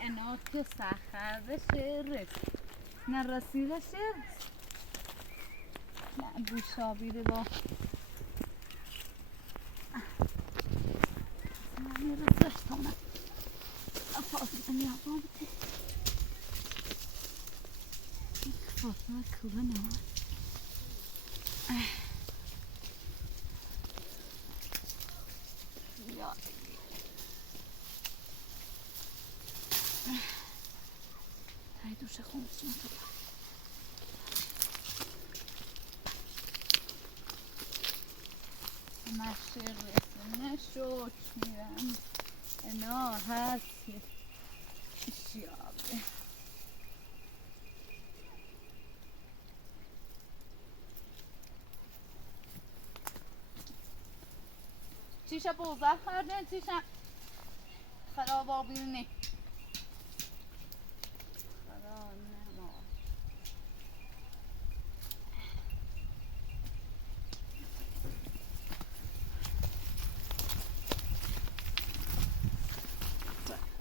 انا که سخر بشه نه رسیده شه نه بوشابیده با نه رسیده تونه افاظ نیا بامتی فاطمه کله نه یا تای دوش خونش نتو مشیر رسونه شوک میرم انا هست شیابه چیشه بوزر خردن چیشه خراب آبیرنی خراب نما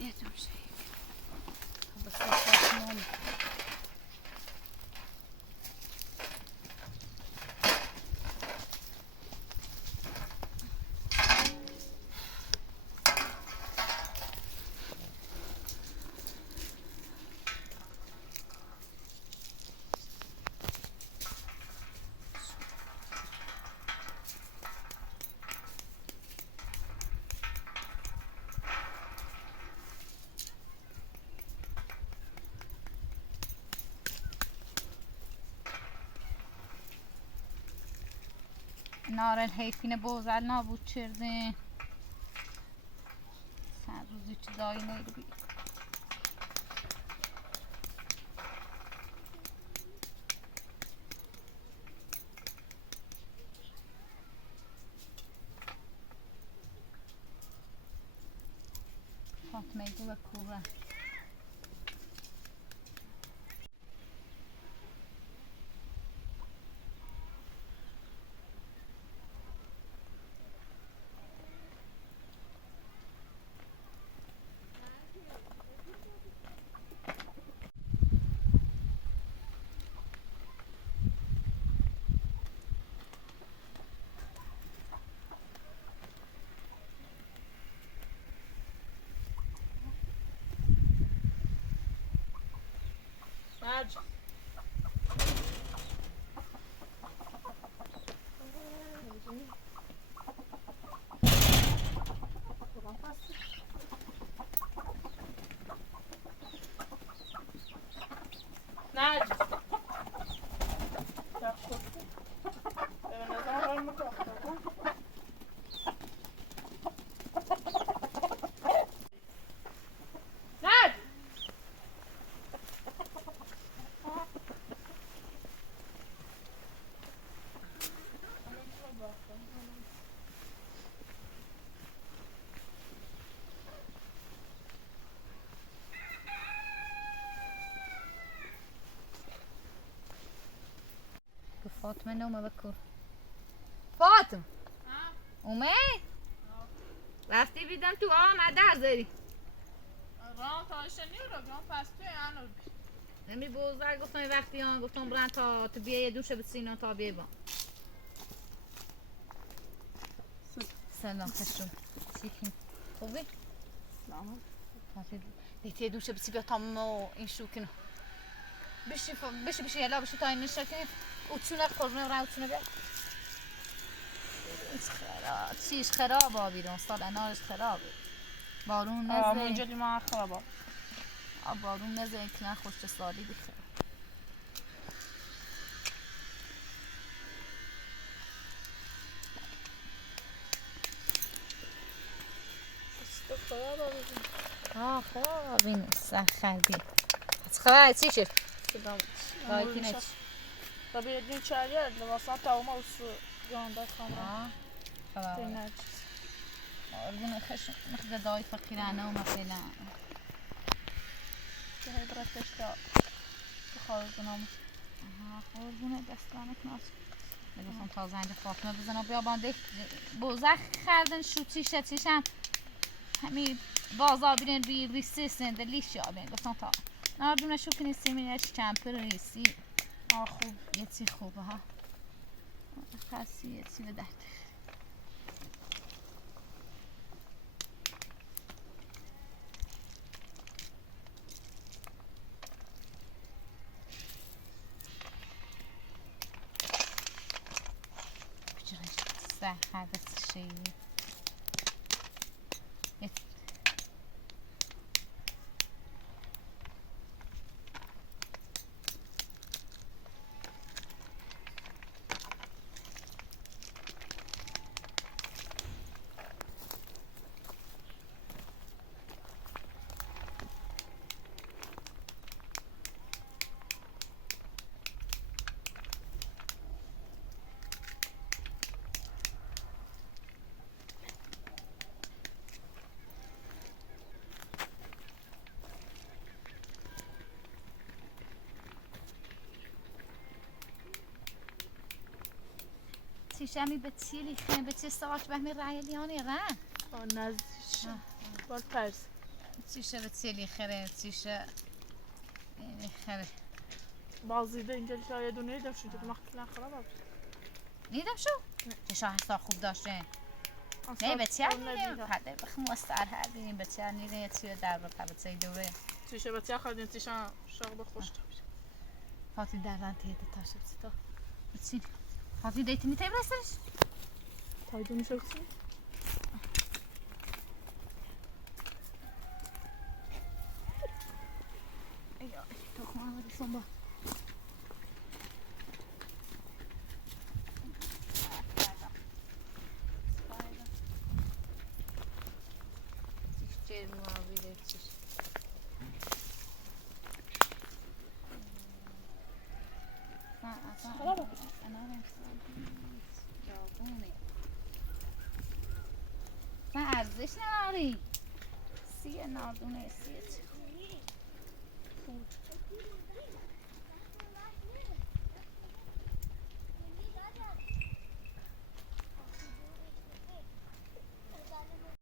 یه دور شیک بس خواهد نارن حیفین بوزل نابود چرده سر روزی چیزایی نیدی فاطمه گوه کوبه فاطمه نومه بکن فاطم اومد؟ رفتی بیدم تو ندر زدی راه تایشه نیرو بیان پس توی انو نمی بوزر گفتم وقتی آن گفتم برن تا تو بیه یه دوشه بسینا تا بیه با سلام خوشم چیکین خوبی؟ سلام دیتی دوشه بسی بیا تام و این شو کنه بشی یلا بشی تا این نشه کنید اوتونه قربونه برن اوتونه بیا چیش خراب ها بیرون سال انارش خرابه بارون نزده اینجا لیمان خرابه بارون نزده این کنن خوشت سالی بخیر خراب این سخردی از خبر چی شد؟ رایتی نچ tabii yediğin çaylar lavasan tavuma usu yanda kamera. خراب Dinler. أرجونا خش نخذ ضاي فقير أنا وما فينا هي براتش تا تخرج نام. أرجونا دستانك ناس نگفتم تا زنگ فاطمه بزنم بیا بانده بوزخ خردن شو تیشم همین بازار بیرن ریسی سنده لیش یابین گفتم تا نردونه شو کنی سیمینش کمپر ریسی خوب یه چی خوبه ها خاصی یه چی به درد هذا الشيء شمی به چیلی خیم به چه ساعت به می رایلیانی رن نزدیش بال پرس چیشه به چیلی خره چیشه این خره bazıydı İngiliz ayı neydi çünkü mahkeme خراب نیدم شو چه شاهستا خوب داشته نه بچه‌ها نیدم حتی بخم مستعر هردیم بچه‌ها نیدم یه چیه در رو پبت دوره چیشه بچه‌ها خریدین چیشان شغل خوش تابید فاتی در رن تیده تاشب ستا بچین فاتی دیتی نیتایی برسترش تایدو میشه کسی؟ ایا تخمه آمده سنبا ارزش نداری 30 ناردونه 30 چی خوبی